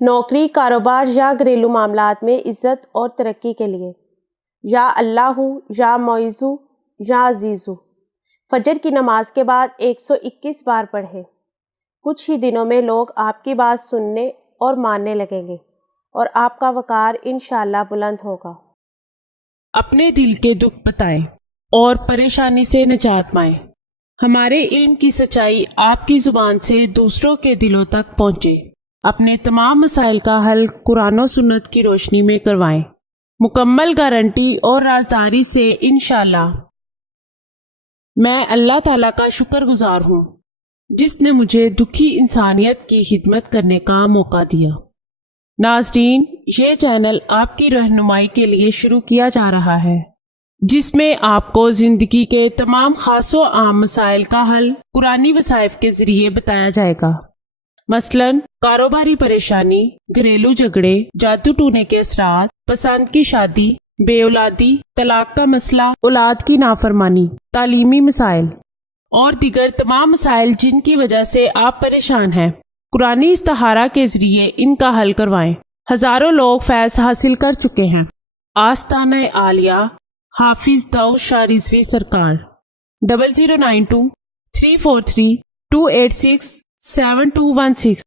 نوکری، کاروبار یا گھریلو معاملات میں عزت اور ترقی کے لیے۔ یا اللہ، یا معیزو، یا عزیزو۔ فجر کی نماز کے بعد 121 بار پڑھیں۔ کچھ ہی دنوں میں لوگ آپ کی بات سننے اور ماننے لگیں گے اور آپ کا وقار انشاءاللہ بلند ہوگا۔ اپنے دل کے دکھ بتائیں اور پریشانی سے نجات پائیں۔ ہمارے علم کی سچائی آپ کی زبان سے دوسروں کے دلوں تک پہنچے۔ اپنے تمام مسائل کا حل قرآن و سنت کی روشنی میں کروائیں، مکمل گارنٹی اور رازداری سے انشاءاللہ۔ میں اللہ تعالیٰ کا شکر گزار ہوں جس نے مجھے دکھی انسانیت کی خدمت کرنے کا موقع دیا۔ ناظرین، یہ چینل آپ کی رہنمائی کے لیے شروع کیا جا رہا ہے، جس میں آپ کو زندگی کے تمام خاص و عام مسائل کا حل قرآنی وظائف کے ذریعے بتایا جائے گا۔ مثلاً کاروباری پریشانی، گھریلو جھگڑے، جادو ٹونے کے اثرات، پسند کی شادی، بے اولادی، طلاق کا مسئلہ، اولاد کی نافرمانی، تعلیمی مسائل اور دیگر تمام مسائل جن کی وجہ سے آپ پریشان ہیں، قرآنی استخارہ کے ذریعے ان کا حل کروائیں۔ ہزاروں لوگ فیض حاصل کر چکے ہیں۔ آستانہ عالیہ حافظ داؤد شاہ رضوی سرکار 0092 343 286 7216